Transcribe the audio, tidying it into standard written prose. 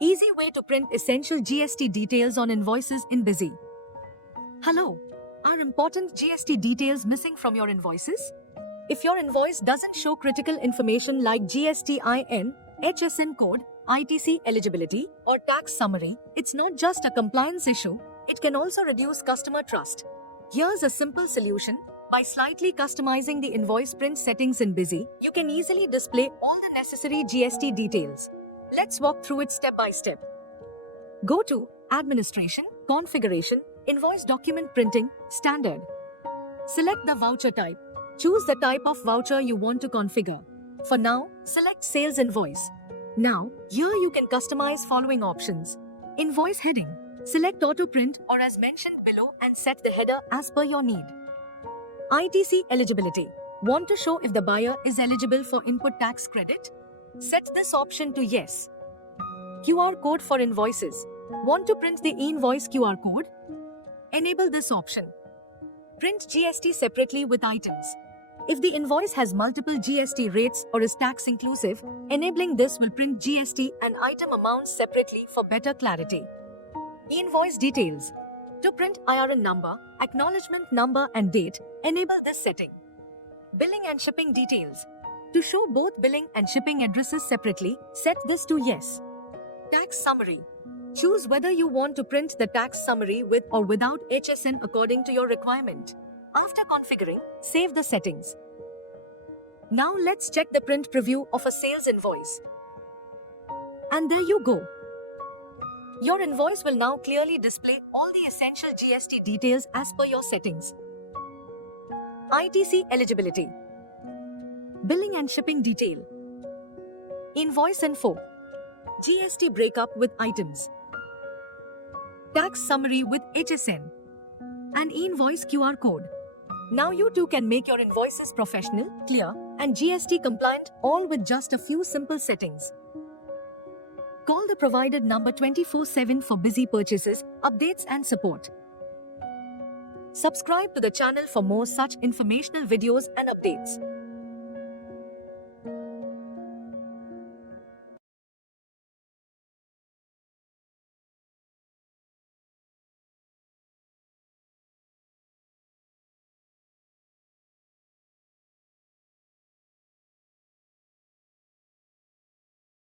Easy way to print essential GST details on invoices in Busy. Hello, are important GST details missing from your invoices? If your invoice doesn't show critical information like GSTIN, HSN code, ITC eligibility, or tax summary, it's not just a compliance issue, it can also reduce customer trust. Here's a simple solution. By slightly customizing the invoice print settings in Busy, you can easily display all the necessary GST details. Let's walk through it step by step. Go to Administration, Configuration, Invoice Document Printing, Standard. Select the voucher type. Choose the type of voucher you want to configure. For now, select Sales Invoice. Now, here you can customize following options. Invoice heading. Select Auto Print or as mentioned below and set the header as per your need. ITC eligibility. Want to show if the buyer is eligible for input tax credit? Set this option to yes. QR code for invoices. Want to print the e-invoice QR code? Enable this option. Print GST separately with items. If the invoice has multiple GST rates or is tax inclusive, enabling this will print GST and item amounts separately for better clarity. E-invoice details. To print IRN number, acknowledgement number and date, enable this setting. Billing and shipping details. To show both billing and shipping addresses separately, set this to yes. Tax summary. Choose whether you want to print the tax summary with or without HSN according to your requirement. After configuring, save the settings. Now let's check the print preview of a sales invoice. And there you go. Your invoice will now clearly display all the essential GST details as per your settings. ITC eligibility. Billing and shipping detail. Invoice info. GST breakup with items. Tax summary with HSN. And e-invoice QR code. Now you too can make your invoices professional, clear, and GST compliant, all with just a few simple settings. Call the provided number 24/7 for Busy purchases, updates and support. Subscribe to the channel for more such informational videos and updates.